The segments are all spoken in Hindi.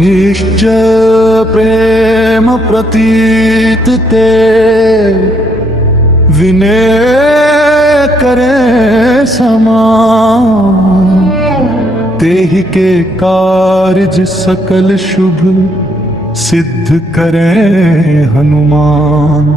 निश्चय प्रेम प्रतीत ते विनय करे समान, तेहि के कार्य सकल शुभ सिद्ध करे हनुमान।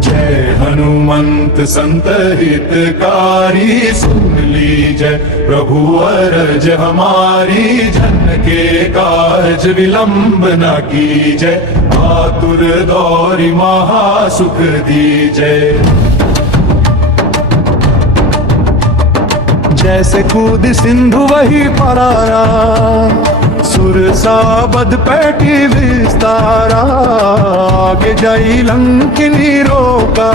जय हनुमंत संत हितकारी, सुन लीजय प्रभु अरज हमारी। जन के काज विलंब न कीजय, आतुर दौरि महा सुख दीजय। जैसे कूद सिंधु वही परारा, सुरसा बद पैठी विस्तारा। आगे जाई लंकिनी रोका,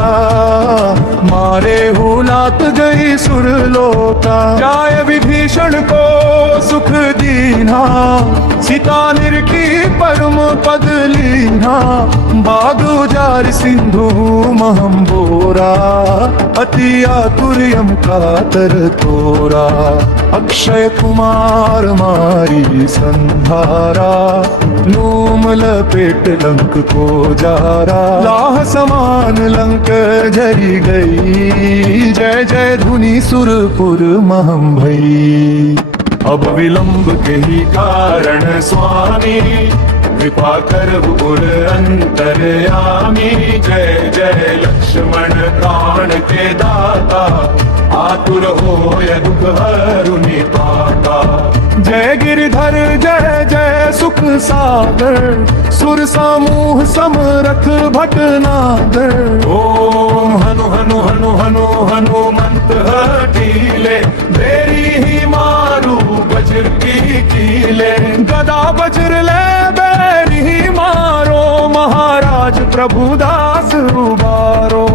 मारे हुलात गई सुरलोका। जाय विभीषण को सुख दीना, सीता निरखी परम पद लीना। बादु जार सिंधु महम बोरा, अति आतुर्यम कातर तोरा। अक्षय कुमार मारी संधारा, नूम लपेट लंक को जारा। लाह समान लंक झरी गई, जय जय धुनि सुरपुर महम भई। अब विलंब के ही कारण स्वामी, कृपा करहु उर अंतरयामी। जय जय लक्ष्मण प्राण के दाता, आतुर होय दुख हरु निपाता। जय गिरधर जय जय सुख सागर, सुर समूह समरथ भटनागर। ओम हनु हनु हनु हनु हनुमंत हठीले, बेरी ही मारू वज्र की कीले। गदा वज्र ले बेरी ही मारो, महाराज प्रभुदास उबारो।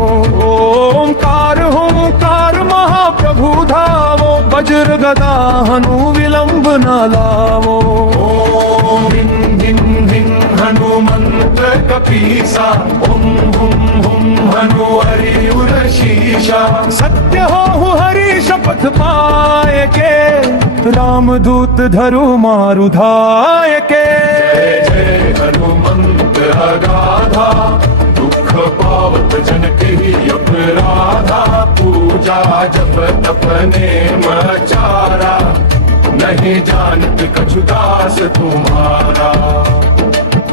ओंकार होंकार महाप्रभु धावो, वज्र गदा हनु विलंब न लावो। ओम हिं हिं हिं हनुमंत कपीसा, हुम हुम हुम हनु हरि उर शीशा। सत्य हो हरि शपथ पाए के, रामदूत धरु मारु धाय के। जय जय हनुमंत अगाधा, दुख पावत जन के अपराधा। पूजा जप तप नेम चारा, नहीं जानत कछु दास तुम्हारा।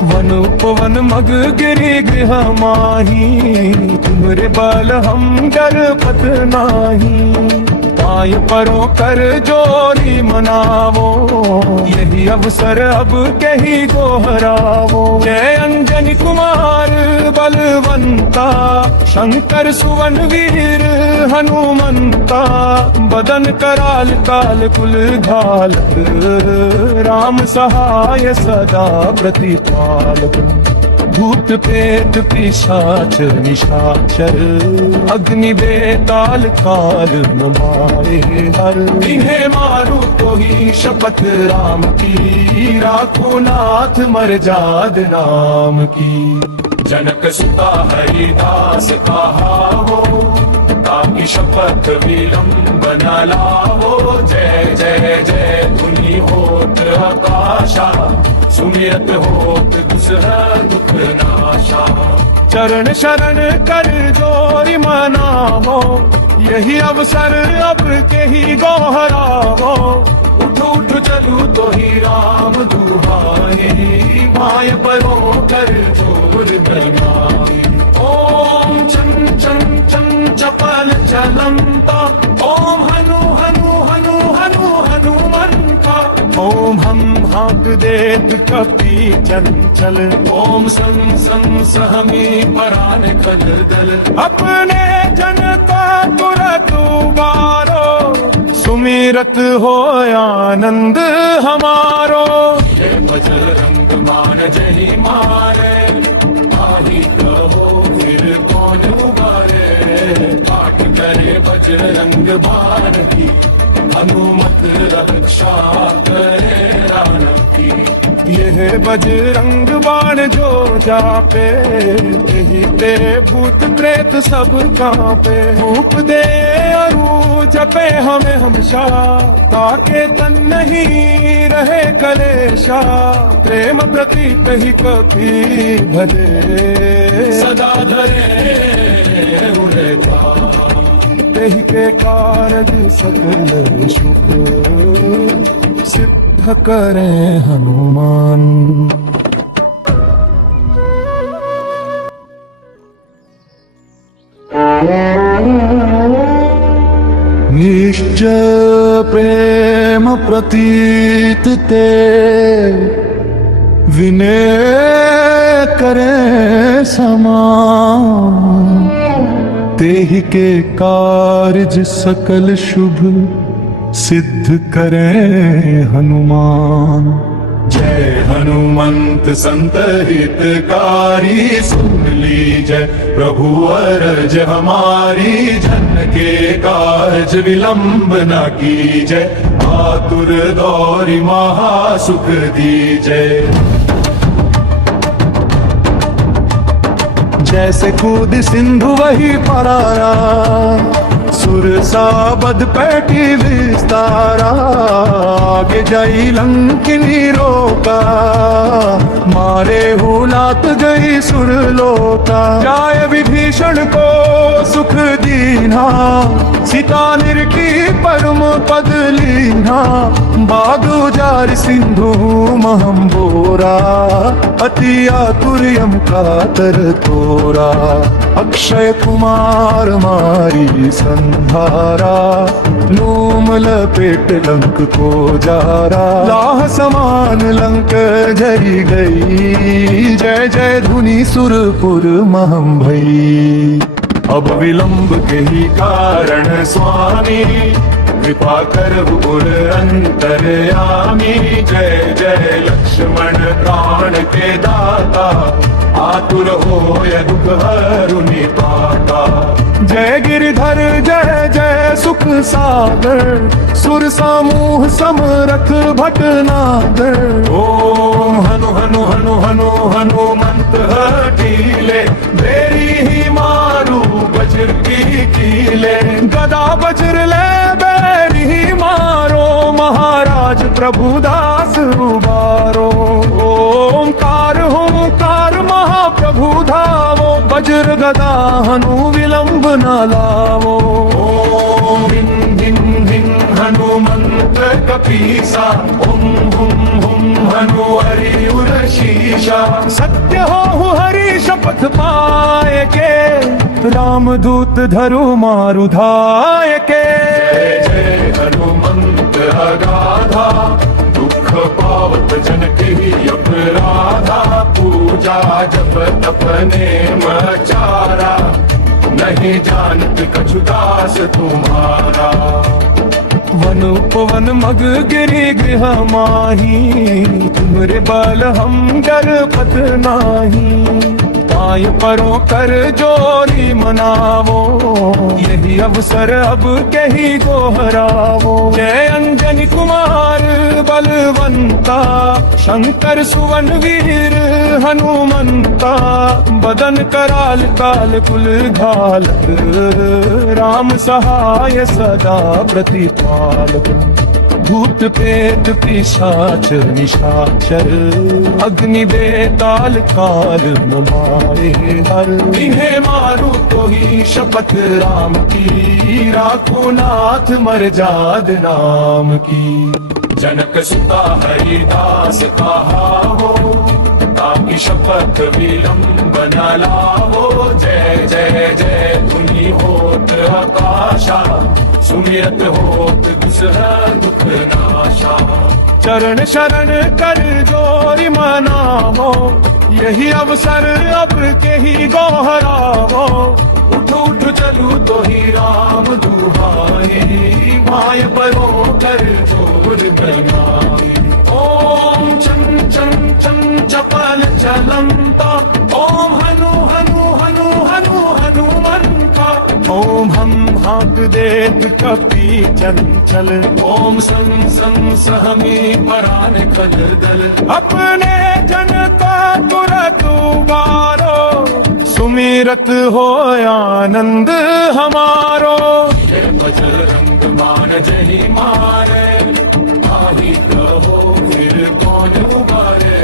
वन उपवन मग गिरि गृह माही, तुमरे बल हम डर पत नाही। पाय परो कर जोरी मनावो, यही अवसर अब कही गोहरावो। जय अंजनी कुमार बलवंता, शंकर सुवन वीर हनुमंता। बदन कराल काल कुल घालक, राम सहाय सदा प्रतिपालक। भूत प्रेत पिशाच निशाचर, अग्नि बेताल काल न मारे हर। इन्हें मारू तो ही शपथ राम की, राखो नाथ मर्याद नाम की। जनक सुता हरिदास कहावो, ताकि शपथ विलंब न लावो। जय जय जय धुनि होत आकाशा, सुमिरत होत दुसह दुख नाशा। चरण शरण कर जोरि मनावो, यही अवसर अब के ही गोहरावो। उठ उठ चलू तो ही राम दुहाई, माय परो कर जोर बनाई। ओम चं चं चं चपल चलंता, ओम हनु हनु हनु हनु हनुमंता। ओम हम हाँक देत कपि चंचल, ओम सं सं सहमी परान कल दल। अपने जनता तुरत उबारो, सुमिरत हो आनंद हमारो। ये बजरंग मान जय मारे, आही कहो फिर कौन उबारे। पाठ करे बजरंग बाण की, हनुमत रक्षा करे राम की। यह बजरंग बाण जो जापे, यही ते भूत प्रेत सब कांपे। धूप दे अरु जपे हमें हमेशा, ताके तन नहीं रहे कलेशा। प्रेम प्रतीक ही कभी भजे, सदा धरे उड़ेता। तेहि के कारज सकल शुभ, सिद्ध करें हनुमान। निश्चय प्रेम प्रतीत ते, विनय करें समान। तेहि के कार्य सकल शुभ, सिद्ध करें हनुमान। जय हनुमंत संत हितकारी, सुन लीजय प्रभु अरज हमारी। जन के काज विलंब न कीजय, आतुर दौरि महा सुख दीजय। जैसे कूद सिंधु वही परारा, सुरसा बद पैठी विस्तारा। आगे जाई लंकिनी रोका, मारे हुलात गई सुरलोका। जाय विभीषण को सुख दीना, सीता निरखी परम पद लीना। बागु जार सिंधु महम बोरा, अति आतुर्यम कातर तोरा। अक्षय कुमार मारी संहारा, लूम लपेट लंक को जारा। लाह समान लंक जरी गई, जय जय धुनि सुरपुर महम भई। अब विलंब के ही कारण स्वामी, कृपा कर उर अंतर्यामी। जय जय लक्ष्मण प्राण के दाता, आतुर होय दुख हरु निपाता। जय गिरधर जय जय सुख सागर, सुर समूह समरथ भटनागर। ओम हनु हनु हनु हनु हनुमंत हठीले, बेरी ही मारू वज्र की कीले। गदा वज्र ले बेरी ही मारो, महाराज प्रभुदास उबारो। ओंकार होंकार महाप्रभु धावो, वज्र गदा हनु विलंब न लावो। ओम हिं हिं हिं हनुमंत कपीसा, हुम हुम हुम हनु हरि उर शीशा। सत्य हो हरि शपथ पाए के, रामदूत धरु मारु धाय के। जय जय हनुमंत अगाधा, दुख पावत जन के अपराधा। पूजा जप तप नेम चारा, नहीं जानत कछु दास तुम्हारा। वन उपवन मग गिरि गृह माही, तुमरे बल हम डर पत नाही। पाय परों कर जोरी मनावो, यही अवसर अब कहीं गोहरावो। जय अंजनी कुमार बलवंता, शंकर सुवन वीर हनुमंता। बदन कराल काल कुल घालक, राम सहाय सदा प्रतिपालक। भूत प्रेत पिशाच निशाचर, अग्नि बेताल काल मारे हर। इन्हें मारू तो ही शपथ राम की, राखो नाथ मर्याद नाम की। जनक सुता हरिदास कहावो, ताकि शपथ विलंब न लावो। जय जय जय धुनि होत आकाशा, सुमिरत होत दुसह दुख नाशा। चरण शरण कर जोरी मनावो, यही अवसर अब के ही गोहरावो। उठ उठ चलू तो ही राम दुहाई, माय परो कर जोर बनाई। ओम चं चं चं चपल चलंता, ओम हनु हनु हनु हनु हनुमंता। ओम हम हाथ दे वेद कपि चंचल, ओम सं सं सहमी परान कल दल। अपने जन का तुरत उबारो, सुमिरत हो आनंद हमारो। बजरंग मान जही मारे, आही कहो फिर कौन उबारे।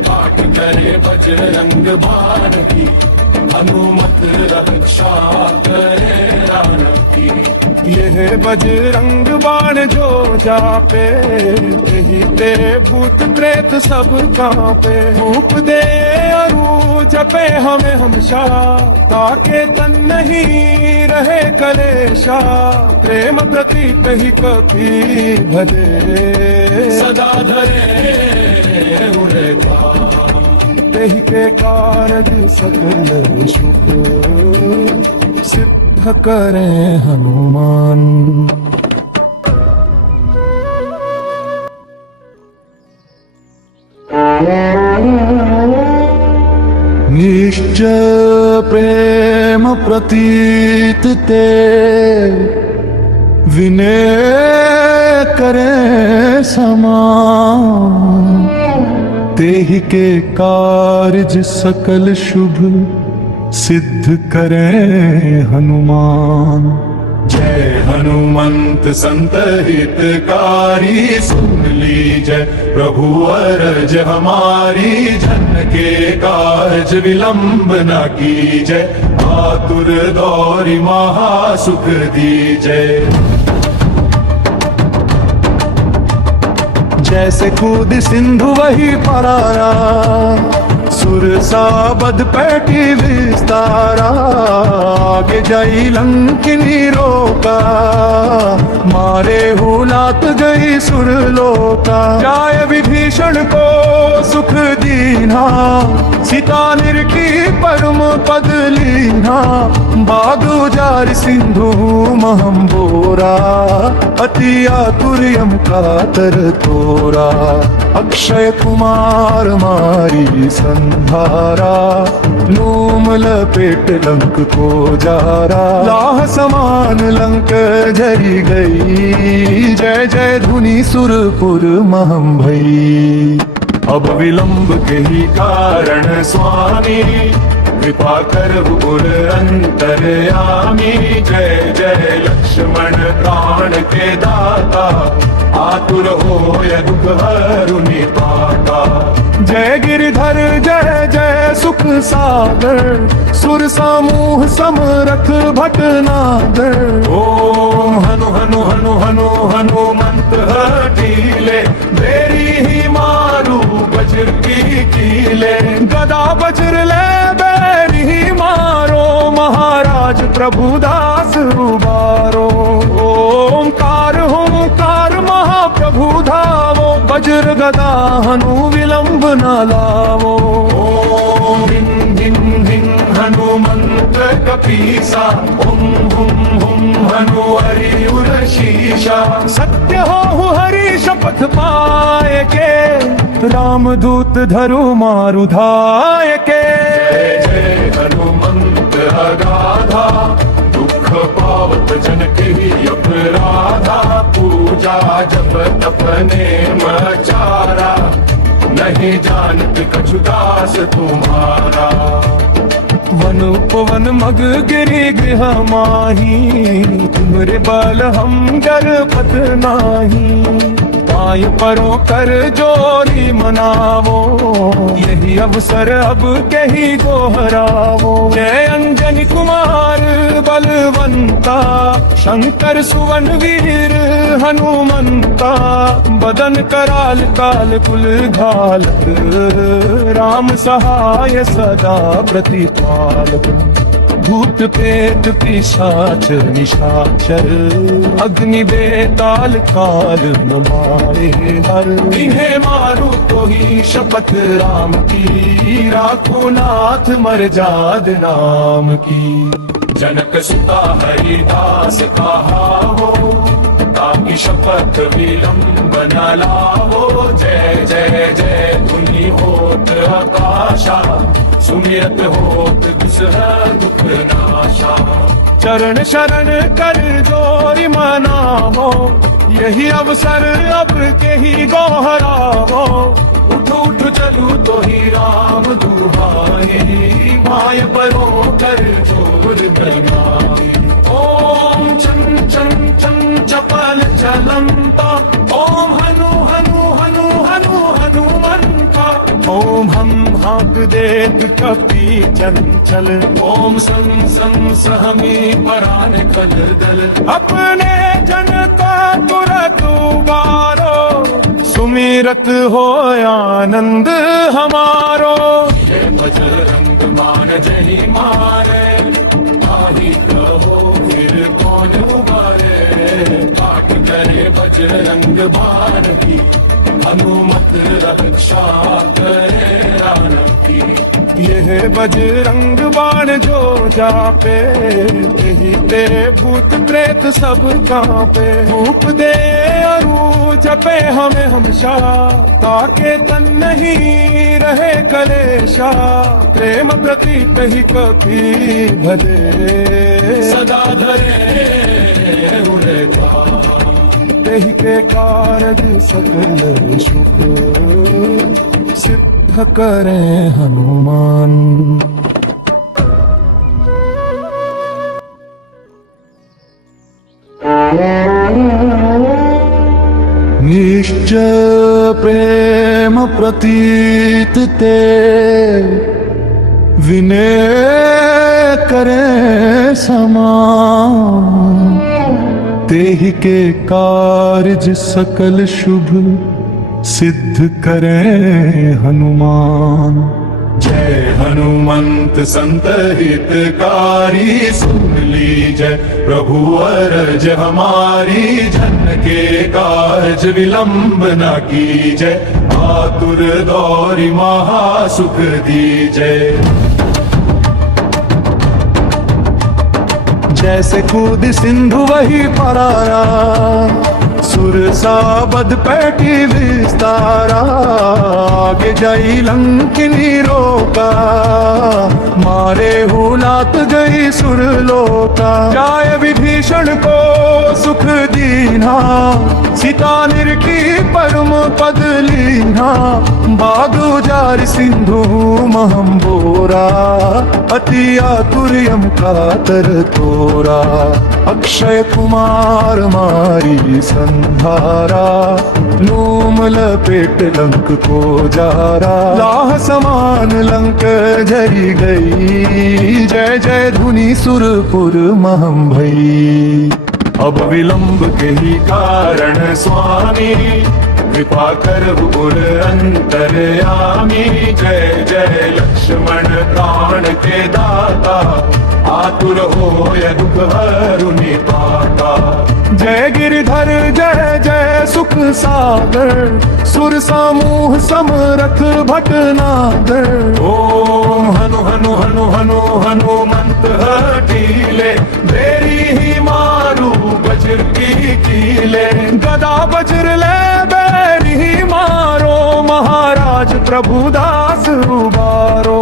पाठ करे बजरंग बाण की, हनुमत रक्षा करे राम की। यह बजरंग बाण जो जापे, यही ते भूत प्रेत सब कांपे। धूप दे अरु जपे हमें हमेशा, ताके तन नहीं रहे कलेशा। प्रेम प्रति कही कभी भजे, सदा धरे उरे तेहि के कारज सकल शुभ, सिद्ध करे हनुमान। निश्चय प्रेम प्रतीत ते, विनय करे समान। तेहि के कार्य सकल शुभ, सिद्ध करे हनुमान। जय हनुमंत संत हितकारी, सुन लीजय प्रभु अरज हमारी। जन के कार्य विलंब न कीजय, आतुर दौरि महा सुख दीजय। जैसे कूद सिंधु वही परारा, सुरसा बद पैठी विस्तारा। आगे जाई लंकिनी रोका, मारे हुलात गई सुरलोका। जाय विभीषण को सुख दीना, सीता निरखी परम पद लीना। बाग उजार सिंधु महम बोरा, अति आतुर्यम कातर तोरा। अक्षय कुमार मारी संहारा, नूम लपेट लंक को जारा। लाह समान लंक झरी गई, जय जय धुनि सुरपुर महम भई। अब विलंब के ही कारण स्वामी, कृपा कर उर अंतरयामी। जय जय लक्ष्मण प्राण के दाता, आतुर होय दुख हरुनि पाता। जय गिरधर जय जय सुख सागर, सुर समूह समरथ भटनागर। ओम हनु हनु हनु हनु हनुमंत हठीले, बेरी ही मारू वज्र की कीले। गदा वज्र ले बैरी ही मारो, महाराज प्रभुदास उबारो। ओंकार होंकार महाप्रभु धावो, वज्र गदा हनु विलंब न लावो। ओम हिं हिं हिं हनुमंत कपीसा, हुम हुम हुम हनु हरि उर शीशा। सत्य हो हरि शपथ पाए के, रामदूत धरु मारु धाय के। जय जय हनुमंत अगाधा, दुख पावत जन के अपराधा। पूजा जप तप नेम चारा, नहीं जानत कछु दास तुम्हारा। वन उपवन मग गिरि गृह माही, तुमरे बल हम डरपत नाही। पाय परों कर जोरी मनावो, यही अवसर अब कहीं दोहरावो। जय अंजनी कुमार बलवंता, शंकर सुवन वीर हनुमंता। बदन कराल काल कुल घालक, राम सहाय सदा प्रतिपालक। भूत प्रेत पिशाच निशाचर, अग्नि बेताल काल न मारे हर। इन्हें मारू तो ही शपथ राम की, राखो नाथ मर्याद नाम की। जनक सुता हरिदास कहावो, ताकि शपथ विलंब न लावो। जय जय जय धुनि होत आकाशा, सुमिरत होत दुसह दुख नाशा। चरण शरण कर जोरी मनावो, यही अवसर अब के ही गोहरावो। उठ उठ चलू तो ही राम दुहाई, माय परो कर जोर बनाई। ओम चं चं चं चपल चलंता, ओम हनु हनु हनु हनु हनुमंता। ओम हम हाथ देत कपी चंचल, ओम सं सं सहमी परान कल दल। अपने जन का तुरत उबारो, सुमिरत हो आनंद हमारो। बजरंग मान जही मारे, आही कहो फिर कौन उबारे। पाठ करे बजरंग बाण की, हनुमत रक्षा करे राम की। यह बजरंग बाण जो जापे, यही ते भूत प्रेत सब कांपे। धूप दे अरु जपे हमें हमेशा, ताके तन नहीं रहे कलेशा। प्रेम प्रति कही कभी भजे, सदा धरे उड़ेगा। यही के कारज सकल शुभ, सिद्ध करें हनुमान। निश्चय प्रेम प्रतीत ते, विनय करें समान। तेहि के कार्य सकल शुभ, सिद्ध करें हनुमान। जय हनुमंत संत हितकारी, सुन लीजय प्रभु अरज हमारी। जन के कार्य विलंब न कीजय, आतुर गौरी महा सुख दीजय। जैसे कूद सिंधु वही परारा, सुरसा बद पैठी विस्तारा। आगे जाई लंकिनी रोका, मारे हुलात गई सुरलोका। जाय विभीषण को सुख दीना, सीता निरखी परम पद लीना। बाग उजार सिंधु महम बोरा, अति आतुर यम कातर तोरा। अक्षय कुमार मारी संधारा, लूम लपेट लंक को जारा। लाह समान लंक झरी गई, जय जय धुनि सुरपुर महम भई। अब विलंब के ही कारण स्वामी, कृपा करहु उर अंतरयामी। जय जय लक्ष्मण प्राण के दाता, आतुर होय दुख हरु निपाता। जय गिरधर जय जय सुख सागर, सुर समूह समरथ भटनागर। ओम हनु हनु हनु हनु हनुमंत हठीले, देरी ही मारू वज्र की कीले। गदा वज्र ले बैरी ही मारो, महाराज प्रभुदास उबारो।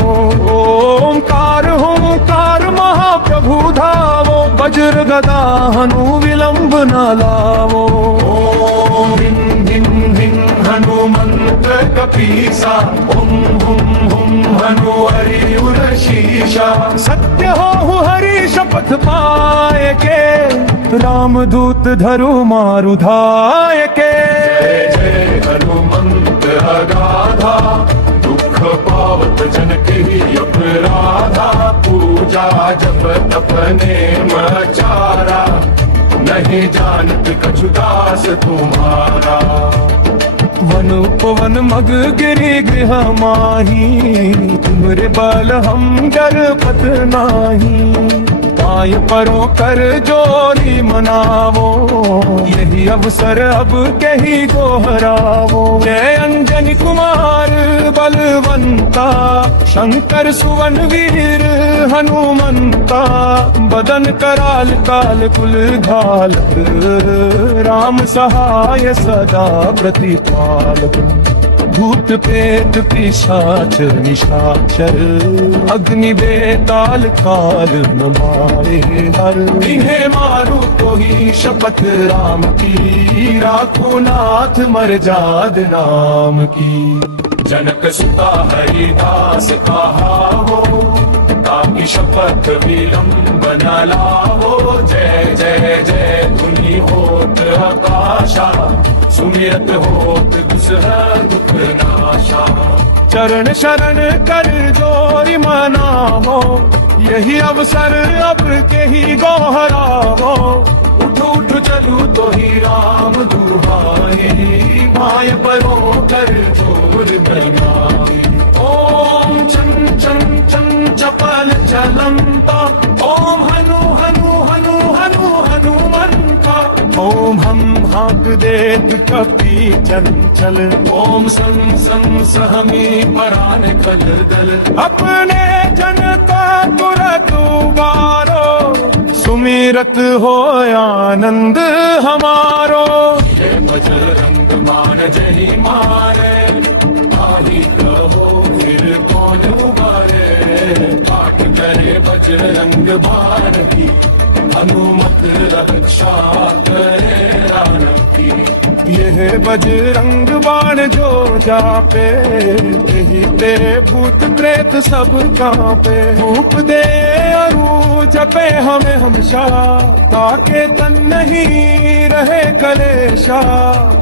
ओंकार होंकार महाप्रभु धावो, वज्र गदा हनु विलंब न लावो। ओम हिं हिं हिं हनुमंत कपीसा, हुम हुम हुम हनु हरि उर शीशा। सत्य हो हरि शपथ पाए के, रामदूत धरु मारु धाय के। जय जय हनुमंत अगाधा, दुख पावत जन के अपराधा। पूजा जप तप नेम चारा, नहीं जानत कछु दास तुम्हारा। वन उपवन मग गिरि गृह माही, तुमरे बल हम डरपत नाही। पाय परो कर जोरी मनावो, यही अवसर अब कही गोहरावो। जय अंजनी कुमार बलवंता, शंकर सुवन वीर हनुमंता। बदन कराल काल कुल घालक, राम सहाय सदा प्रतिपालक। भूत प्रेत पिशाच निशाचर अग्नि बेताल काल न मारे हर। इन्हें मारू तो ही शपथ राम की, राखो नाथ मर जाद नाम की। जनक सुता हरिदास कहा हो, ताकि शपथ विलंब न लावो। जय जय जय धुनि होत आकाशा, सुमिरत होत दुसह दुख नाशा। चरण शरण कर जोरी मनावो, यही अवसर अब के ही गोहरावो। उठ उठ चलू तो ही राम दुहाई, माय परो कर जोर बनाई। ओम चं चं चं चपल चलंता, ओम हनु हनु हनु हनु हनुमंता। ओम हम हाक देत कपि चंचल, ओम सं सं सहमी परान कल दल। अपने जन का तुरत उबारो, सुमिरत हो आनंद हमारो। जय बजरंग मान जय मारे, आदि कहो फिर कौन उबारे। पाठ करे बजरंग बाण की, हनुमत रक्षा करे राम की। यह बजरंग बाण जो जापे, यही ते भूत प्रेत सब कांपे। धूप दे अरु जपे हमें हमेशा, ताके तन नहीं रहे कलेशा।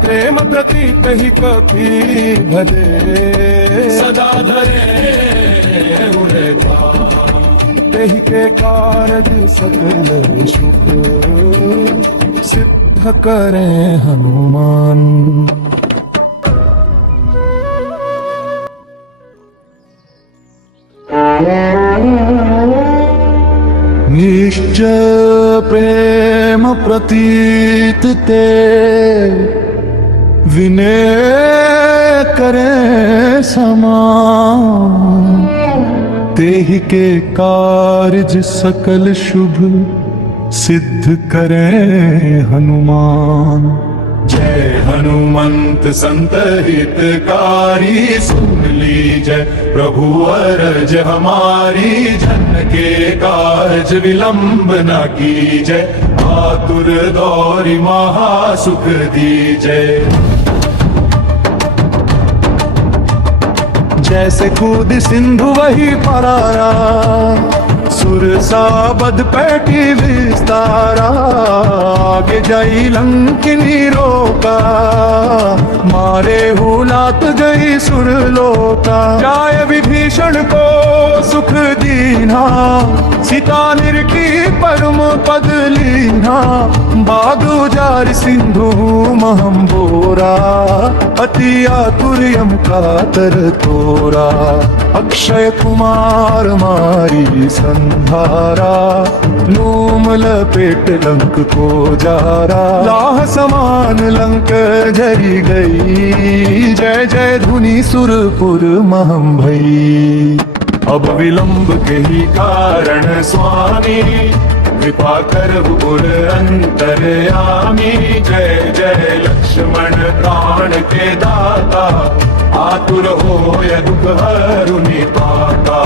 प्रेम प्रति कही कभी भले, सदा धरे उरे तेहि के कारज सकल शुभ, सिद्ध करें हनुमान। निश्चय प्रेम प्रतीत ते, विनय करें समान। तेहि के कारज सकल शुभ, सिद्ध करें हनुमान। जय हनुमंत संत हितकारी, सुन लीजय प्रभु अरज हमारी। जन के कारज विलंब न कीजय, आतुर दौरि महा सुख दीजय। जैसे कूद सिंधु वही परारा, सुरसा बद पैठी विस्तारा। आगे जाई लंकिनी रोका, मारे हुलात गई सुरलोका। जाय विभीषण को सुख दीना, सीता निरकी परम पद लीना। बादु जार सिंधु महम बोरा, अति आतुर यम कातर तोरा। अक्षय कुमार मारी संधारा, लूम लपेट लंक को जारा। लाह समान लंक जरी गई, जय जय धुनि सुरपुर महम भई। अब विलंब के ही कारण स्वामी, कृपा करहु उर अंतरयामी। जय जय लक्ष्मण प्राण के दाता, आतुर होय दुख हरु निपाता।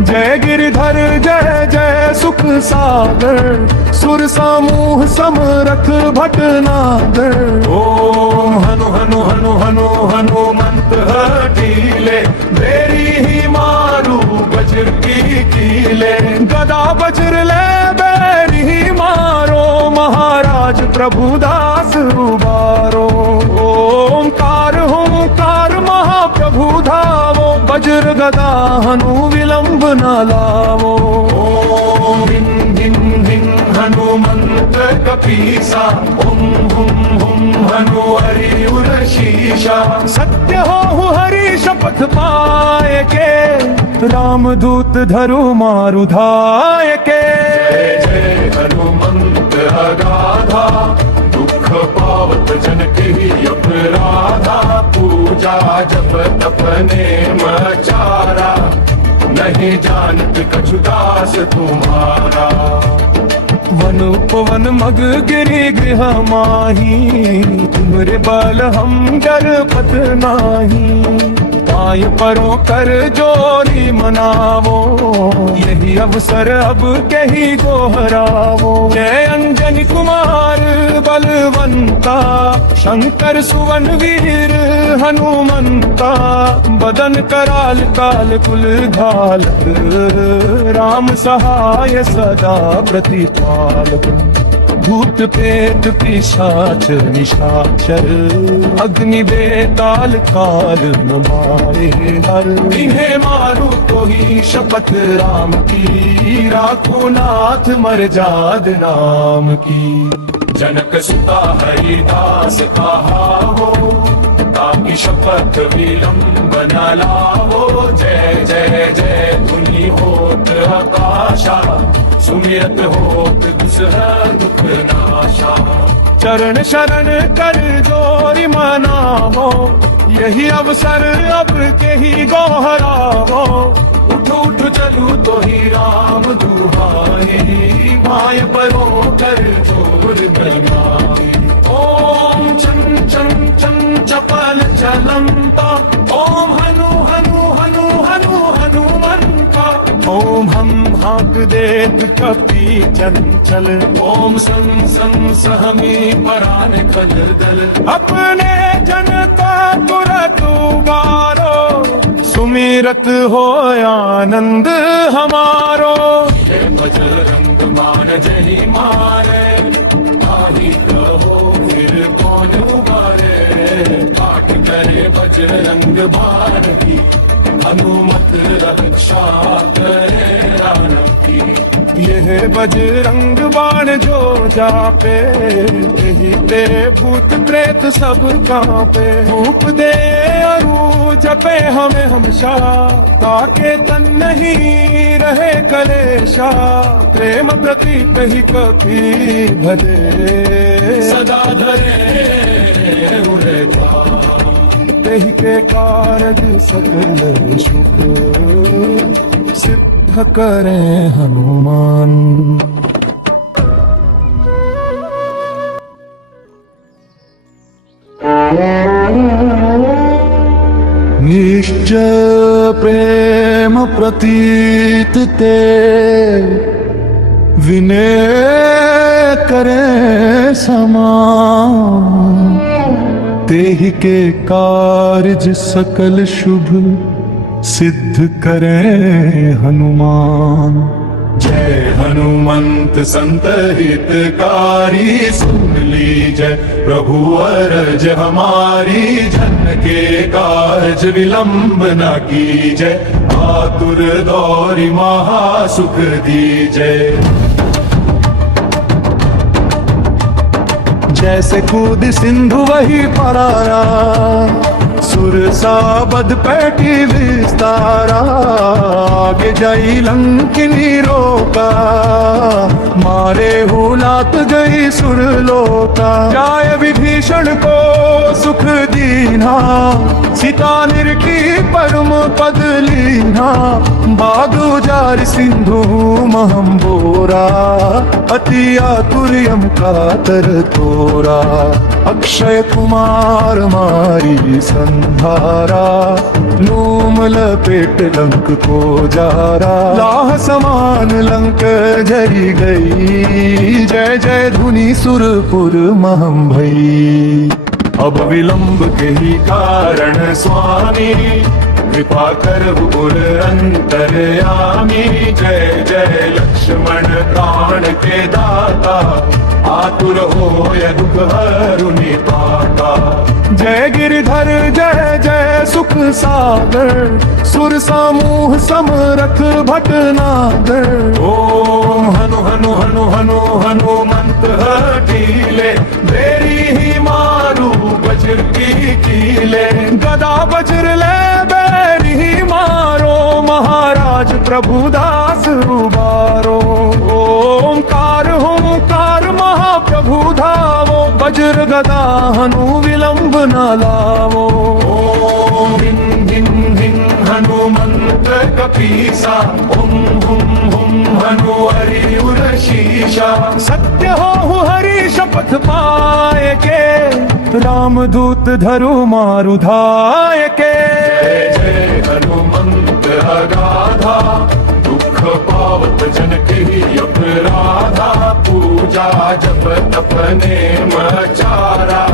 जय गिरधर जय जय सुख सागर, सुर समूह समरथ भटनागर। ओम हनु हनु हनु हनु हनुमंत हठीले, देरी ही मारू वज्र की कीले। गदा वज्र ले बैरी ही मारो, महाराज प्रभुदास उबारो। ओंकार होंकार महाप्रभु धावो, वज्र गदा हनु विलंब न लावो। ओम हिं हिं हिं हनुमंत कपीसा, हुम हुम हुम हनु हरि उर शीशा। सत्य हो हरि शपथ पाए के, रामदूत धरु मारु धाय के। जय जय हनुमंत अगाधा, दुख पावत जन के अपराधा। पूजा जप तप नेम चारा, नहीं जानत कछु दास तुम्हारा। वन उपवन मग गिरि गृह माही, तुमरे बल हम डरपत नाही। पाय परों कर जोरी मनावो, यही अवसर अब कही गोहरावो। जय अंजनी कुमार बलवंता, शंकर सुवन वीर हनुमंता। बदन कराल काल कुल घालक, राम सहाय सदा प्रतिपालक। भूत प्रेत पिशाच निशाचर, अग्नि बेताल काल न मारे हर। इन्हें मारू तो ही शपथ राम की, राखो नाथ मर जाद नाम की। जनक सुता हरिदास कहावो, ताकि शपथ विलंब न लावो। जय जय जय धुनि होत आकाशा, सुमिरत होत दुसह दुख नाशा। चरण शरण कर जोरी मनावो, यही अवसर अब के ही गोहरावो। उठ उठ चलू तो ही राम दुहाई, माय परो कर जोर बनाई। ओम चं चं चं चपल चलंता, ओम हनु हनु हनु हनु हनुमंता। ओम हम हाँक देत कपि चंचल, ओम सं सं सहमी परान खददल। अपने जन का तुरत उबारो, सुमिरत हो आनंद हमारो। बजरंग मान जही मारे, ताहि कहो फिर कौन उबारे। पाठ करे बजरंग बाण की, हनुमत रक्षा करे राम की। यह बजरंग बाण जो जापे, यही ते भूत प्रेत सब कांपे। धूप दे अरु जपे हमें हमेशा, ताके तन नहीं रहे कलेशा। प्रेम प्रतीक ही कभी भजे, सदा धरे उड़े तेहि के कारज सकल शुभ, सिद्ध करे हनुमान। निश्चय प्रेम प्रतीत ते, विनय करे समान। तेहि के कार्य सकल शुभ, सिद्ध करे हनुमान। जय हनुमंत संत हितकारी, सुन लीजय प्रभु अरज हमारी। जन के कार्य विलंब न कीजय, आतुर दौरि महा सुख दीजय। जैसे कूद सिंधु वही परारा, सुरसा बद पैठी विस्तारा। आगे जाई लंकिनी रोका, मारे हुलात गई सुरलोका। जाय विभीषण को सुख दीना, सीता निरखी परम पद लीना। बादु जार सिंधु महम बोरा, अति आतुर्यम कातर तोरा। अक्षय कुमार मारी संधारा, लूम लपेट लंक को जारा। लाह समान लंक जरी गई, जय जय धुनि सुरपुर महम भई। अब विलंब के ही कारण स्वामी, कृपा कर उर अंतरयामी। जय जय लक्ष्मण प्राण के दाता, आतुर हो य दुख हरु निपाता। जय गिरधर जय जय सुख सागर, सुर समूह समरथ भटनागर। ओम हनु हनु हनु हनु हनुमंत हठीले, देरी ही मारू वज्र की कीले। गदा वज्र ले बैरी ही मारो, महाराज प्रभुदास उबारो। ओंकार होंकार महाप्रभु धावो, वज्र गदा हनु विलंब न लावो। ओम हिं हिं हिं हनुमंत कपीसा हुम हुम हुम हनु हरि उर्शीशा। सत्य हो हरि शपथ पाए के रामदूत धरु मारु धाय के। जय जय हनुमंत अगाधा दुख पावत जन के अपराधा। पूजा जप तप नेम चारा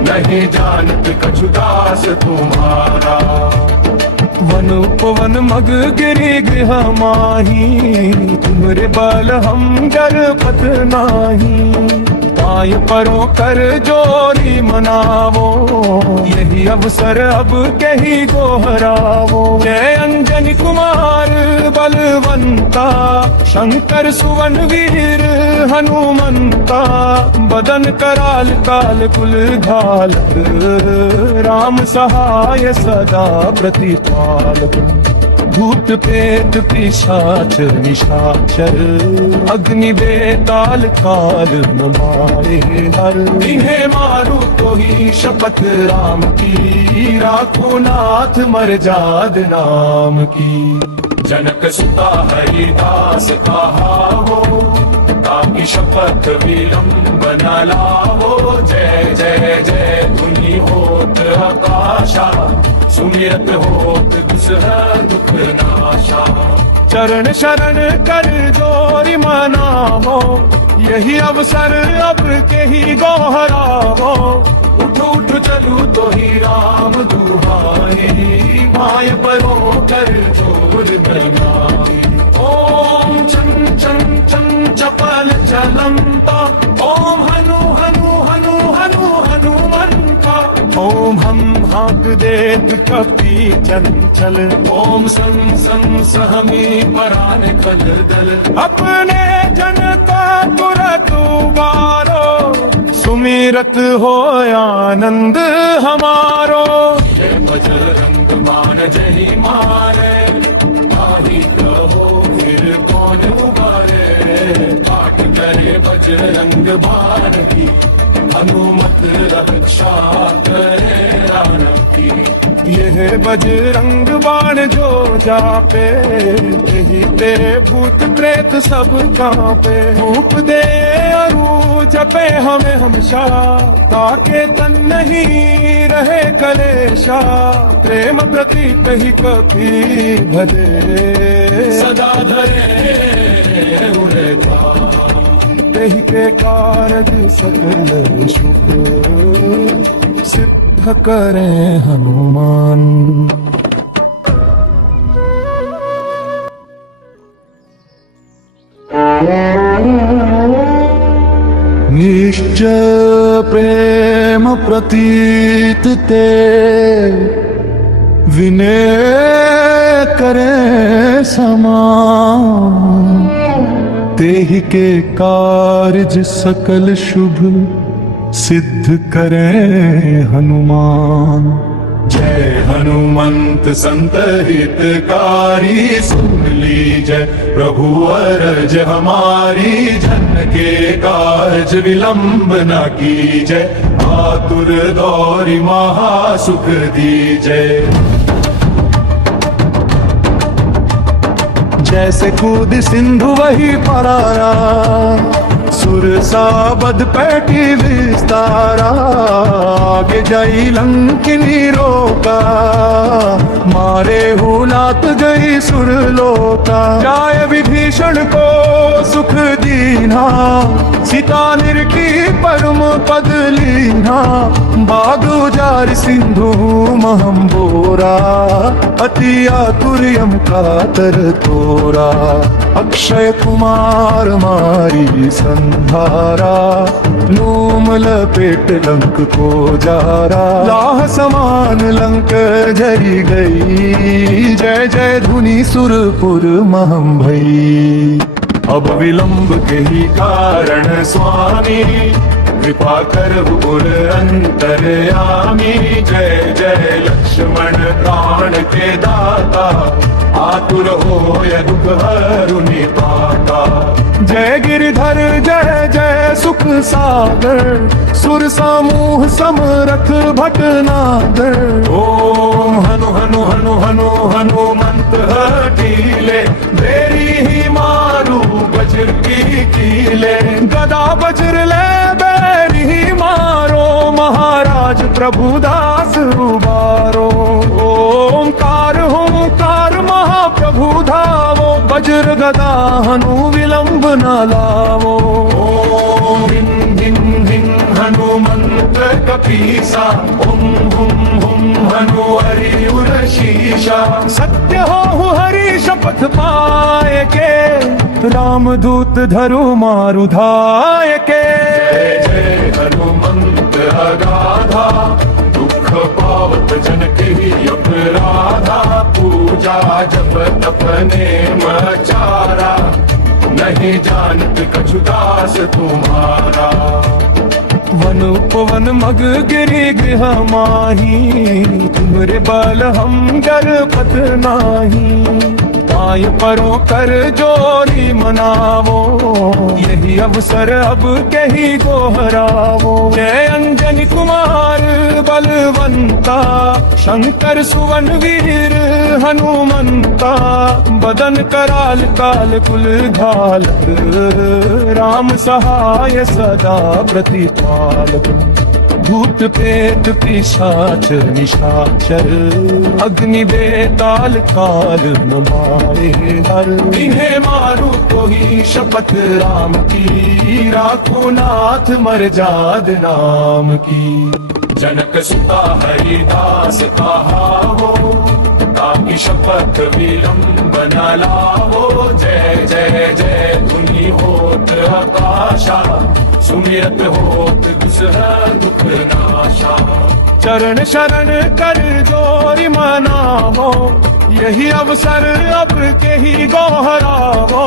नहीं जानत कछु दास तुम्हारा। वन उपवन मग गिरि गृह माही तुमरे बल हम डरपत नाही। पाय परो कर जोरी मनावो यही अवसर अब कही गोहरावो। जय अंजनी कुमार बलवंता शंकर सुवन वीर हनुमंता। बदन कराल काल कुल घालक राम सहाय सदा प्रतिपालक। भूत प्रेत पिशाच निशाचर अग्नि बेताल काल न मारे हर। इन्हें मारू तो ही शपथ राम की राखो नाथ मर्याद नाम की। जनक सुता हरिदास कहावो ताकि शपथ विलंब न लावो। जय जय जय धुनि होत आकाशा सुमिरत होत दुसह दुख नाशा। चरण शरण कर जोरी मनावो यही अवसर अब के ही गोहरावो। उठ उठ चलू तो ही राम दुहाई माय परो कर जोर मनाई। ओम चं चं चं चपल चलंता ओम हनु हनु हनु हनु हनुमंता। ओम हम हाँक देत कपी चंचल ओम सं सं सहमी परान खल दल। अपने जनता तुरत उबारो सुमिरत हो आनंद हमारो। बजरंग बाण जही मारे ताही कहो फिर कौन उबारे। पाठ करे बजरंग बाण की हनुमत रक्षा करे राम की। यह बजरंग बाण जो जापे यही ते भूत प्रेत सब कांपे। धूप दे अरु जपे हमें हमेशा ताके तन नहीं रहे कलेशा। प्रेम प्रति कही कभी भजे सदा धरे उड़े यही के कारज सकल शुभ सिद्ध करें हनुमान। निश्चय प्रेम प्रतीत ते विनय करें समान। तेहि के कार्य सकल शुभ सिद्ध करें हनुमान। जय हनुमंत संत हितकारी सुन लीजय प्रभु अरज हमारी। जन के कार्य विलंब न कीजय आतुर दौरी महा सुख दीजय। जैसे कूद सिंधु वही परारा सुरसा बद पैठी विस्तारा। आगे जाई लंकिनी रोका मारे हुलात गई सुरलोका। जाय विभीषण को सुख दीना सीता निरखी परम पद लीना। बागु जार सिंधु महम बोरा अति आतुर्यम कातर तोरा। अक्षय कुमार मारी संधारा नूम लपेट लंक को जारा। लाह समान लंक झरी गई जय जय धुनि सुरपुर महम भई। अब विलंब के ही कारण स्वामी कृपा कर उर अंतरयामी। जय जय लक्ष्मण प्राण के दाता आतुर हो य दुख हरु निपाता। जय गिरधर जय जय सुख सागर सुर समूह समरथ भटनागर। ओम हनु हनु हनु हनु हनुमंत कीले, गदा वज्र ले बैरी मारो, महाराज प्रभुदास उबारो। ओंकार होंकार महाप्रभु धावो, वज्र गदा हनु विलंब न लावो। ओम हिं हिं हिं हनुमंत कपीसा, हुम हुम हुम हनु हरि उर शीशा। सत्य हो हरि शपथ पाए के, रामदूत धरु मारु धाय के। जय जय हनुमंत अगाधा, दुख पावत जन के अपराधा। पूजा जप तप नेम चारा, नहीं जानत कछु दास तुम्हारा। वन उपवन मग गिरि गृह माही, तुमरे बल हम डर पत नाही। पाय परो कर जोरी मनावो, यही अवसर अब कही गोहरावो। जय अंजनी कुमार बलवंता, शंकर सुवन वीर हनुमंता। बदन कराल काल कुल घालक, राम सहाय सदा प्रतिपालक। भूत प्रेत पिशाच निशाचर, अग्नि बेताल काल न मारे नर। इन्हें मारू तो ही शपथ राम की, राखो नाथ मर्याद नाम की। जनक सुता हरिदास कहावो, ताकि शपथ विलंब न लावो। जय जय जय धुनि होत आकाशा, सुमिरत होत दुसह दुख नाशा। चरण शरण कर जोरी मनावो, यही अवसर अब के ही गोहरावो।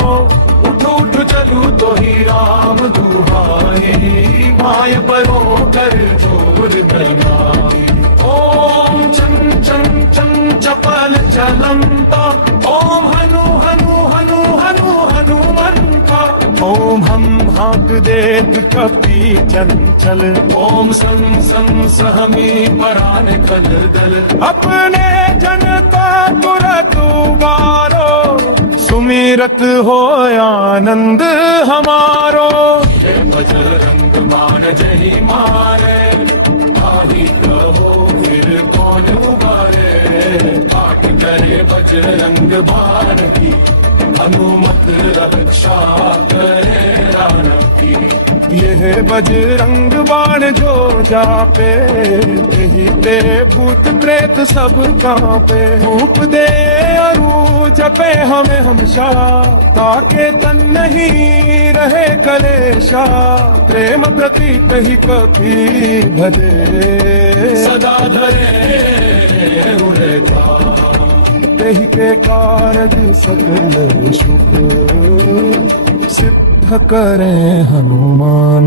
उठ उठ चलू तो ही राम दुहाई, माय परो कर जोर बनाई। ओम चं चं चं चपल चलंता, ओम हनु हनु हनु हनु हनुमंता। ओम हम हाँक देत कपी चंचल, ओम सं सं सहमी परान कल दल। अपने जनता तुरत उबारो, सुमिरत हो आनंद हमारो। बजरंग मान जही मारे, आही कहो फिर कौन उबारे। काट करे बजरंग बाण की, हनुमत रक्षा करे राम की। यह बजरंग बाण जो जापे, यही पे भूत प्रेत सब कांपे। धूप दे अरु जपे हमें हमेशा, ताके तन नहीं रहे कलेशा। प्रेम प्रति कही कभी भजे, सदा धरे उरे तेहि के कारज सकल शुभ, सिद्ध करे हनुमान।